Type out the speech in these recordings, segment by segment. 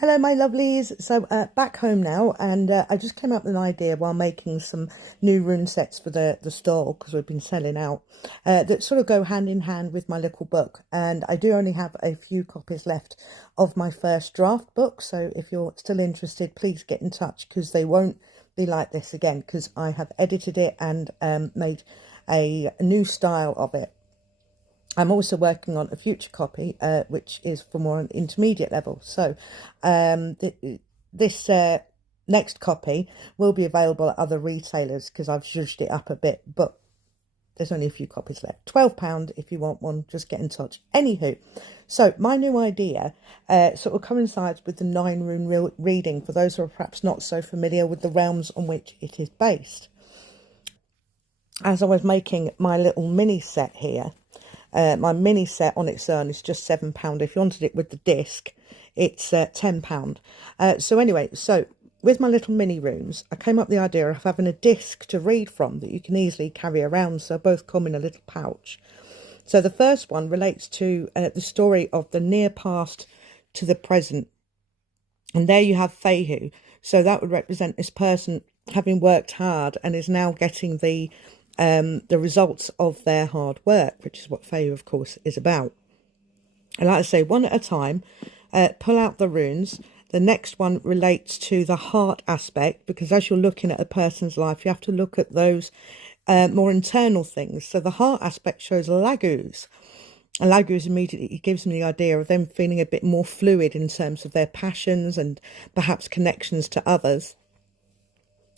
Hello, my lovelies. So back home now, and I just came up with an idea while making some new rune sets for the store because we've been selling out that sort of go hand in hand with my little book. And I do only have a few copies left of my first draft book. So if you're still interested, please get in touch because they won't be like this again because I have edited it and made a new style of it. I'm also working on a future copy, which is for more an intermediate level. So this next copy will be available at other retailers because I've zhuzhed it up a bit, but there's only a few copies left. £12 if you want one, just get in touch. Anywho, so my new idea sort of coincides with the 9 rune reading for those who are perhaps not so familiar with the realms on which it is based. As I was making my little mini set here, my mini set on its own is just £7. If you wanted it with the disc, it's £10. So anyway, so with my little mini runes, I came up with the idea of having a disc to read from that you can easily carry around. So both come in a little pouch. So the first one relates to the story of the near past to the present. And there you have Fehu. So that would represent this person having worked hard and is now getting the results of their hard work, which is what Fehu, of course, is about. And like I say, one at a time, pull out the runes. The next one relates to the heart aspect, because as you're looking at a person's life, you have to look at those more internal things. So the heart aspect shows lagus. And lagus immediately gives me the idea of them feeling a bit more fluid in terms of their passions and perhaps connections to others.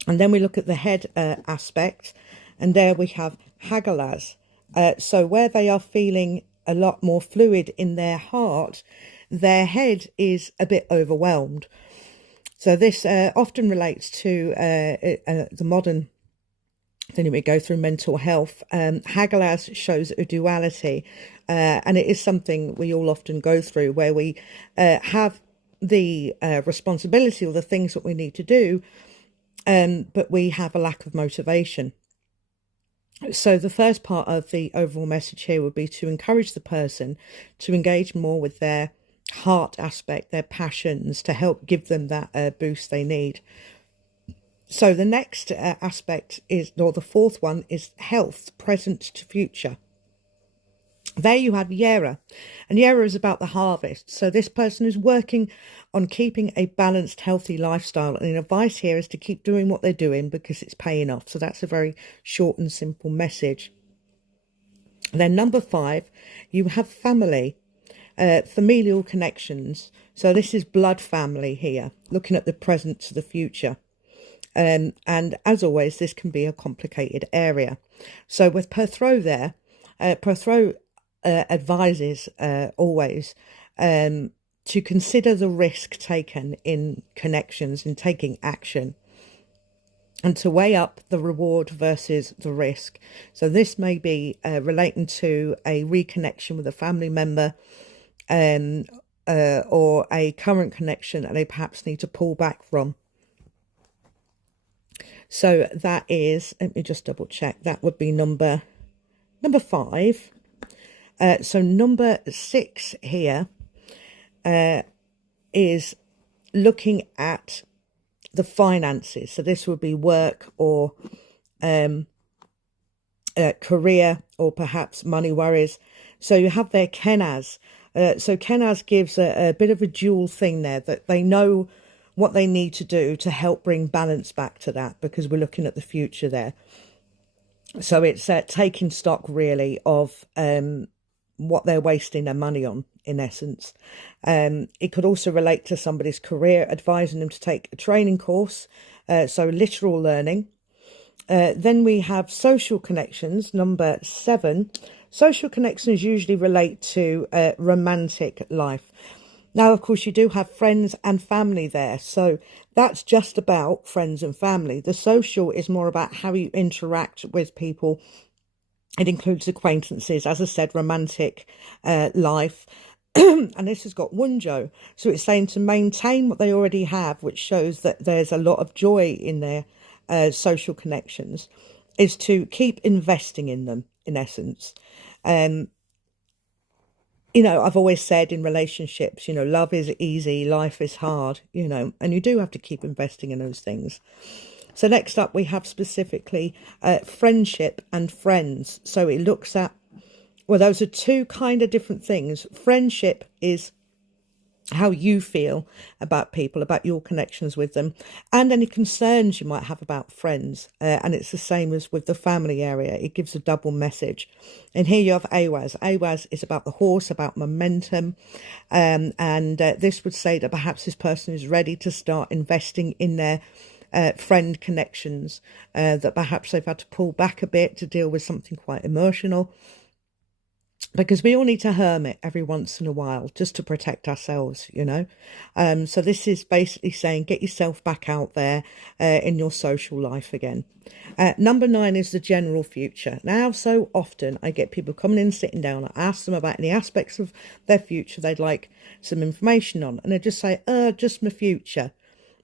And then we look at the head aspect, and there we have Hagalas. So where they are feeling a lot more fluid in their heart, their head is a bit overwhelmed. So this often relates to the modern thing we go through, mental health. Hagalas shows a duality, and it is something we all often go through where we have the responsibility or the things that we need to do, but we have a lack of motivation. So the first part of the overall message here would be to encourage the person to engage more with their heart aspect, their passions, to help give them that boost they need. So the next aspect is, or the fourth one, is health, present to future. There you have Yera, and Yera is about the harvest. So this person is working on keeping a balanced, healthy lifestyle. And the advice here is to keep doing what they're doing because it's paying off. So that's a very short and simple message. Then number 5, you have family, familial connections. So this is blood family here, looking at the present to the future. And as always, this can be a complicated area. So with Perthrow there, Perthrow advises always to consider the risk taken in connections and taking action, and to weigh up the reward versus the risk. So this may be relating to a reconnection with a family member, or a current connection that they perhaps need to pull back from. So that is, let me just double check, that would be number 5. So number 6 here is looking at the finances. So this would be work or career, or perhaps money worries. So you have their Kenaz. So Kenaz gives a bit of a dual thing there, that they know what they need to do to help bring balance back to that, because we're looking at the future there. So it's taking stock really of what they're wasting their money on, in essence. It could also relate to somebody's career, advising them to take a training course, so literal learning. Then we have social connections, number 7. Social connections usually relate to romantic life. Now, of course, you do have friends and family there. So that's just about friends and family. The social is more about how you interact with people. It includes acquaintances, as I said, romantic life. And this has got Wunjo. So it's saying to maintain what they already have, which shows that there's a lot of joy in their social connections, is to keep investing in them, in essence. You know, I've always said in relationships, you know, love is easy, life is hard, you know, and you do have to keep investing in those things. So next up, we have specifically friendship and friends. So it looks at, well, those are two kind of different things. Friendship is how you feel about people, about your connections with them, and any concerns you might have about friends. And it's the same as with the family area. It gives a double message. And here you have Awaz. Awaz is about the horse, about momentum. And this would say that perhaps this person is ready to start investing in their friend connections, that perhaps they've had to pull back a bit to deal with something quite emotional, because we all need to hermit every once in a while just to protect ourselves, you know. So this is basically saying get yourself back out there in your social life again. Number 9 is the general future. Now, so often I get people coming in, sitting down, I ask them about any aspects of their future they'd like some information on, and they just say, just my future.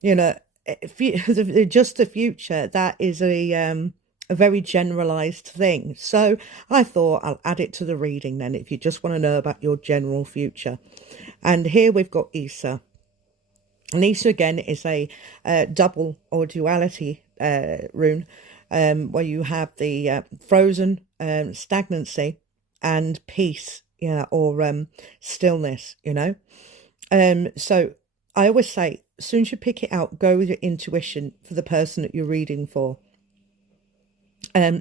You know, just the future, that is a very generalized thing. So I thought I'll add it to the reading then, if you just want to know about your general future. And here we've got Isa. And Isa again is a double or duality rune, where you have the frozen, stagnancy, and peace, yeah, or stillness, you know. So I always say, as soon as you pick it out, go with your intuition for the person that you're reading for.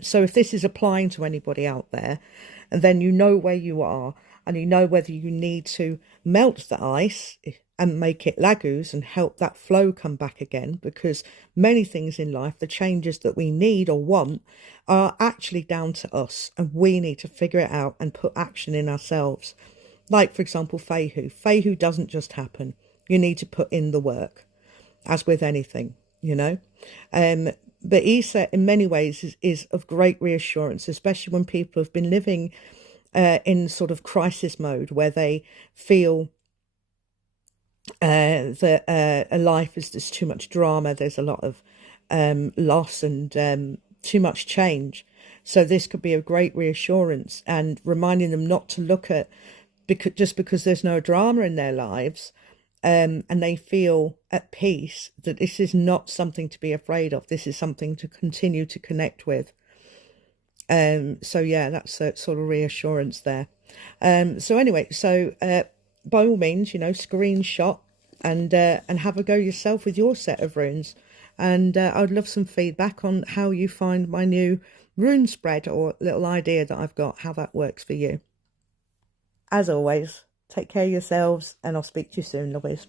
So if this is applying to anybody out there, and then you know where you are, and you know whether you need to melt the ice and make it laguz and help that flow come back again, because many things in life, the changes that we need or want, are actually down to us, and we need to figure it out and put action in ourselves. Like, for example, Feihu. Feihu doesn't just happen. You need to put in the work, as with anything, you know. But Isa, in many ways, is of great reassurance, especially when people have been living in sort of crisis mode, where they feel that a life is just too much drama. There's a lot of loss and too much change. So this could be a great reassurance, and reminding them not to look at, just because there's no drama in their lives, and they feel at peace, that this is not something to be afraid of. This is something to continue to connect with. So yeah, that's a sort of reassurance there. So anyway, so by all means, you know, screenshot and have a go yourself with your set of runes. And I'd love some feedback on how you find my new rune spread, or little idea that I've got, how that works for you. As always, take care of yourselves, and I'll speak to you soon, lovies.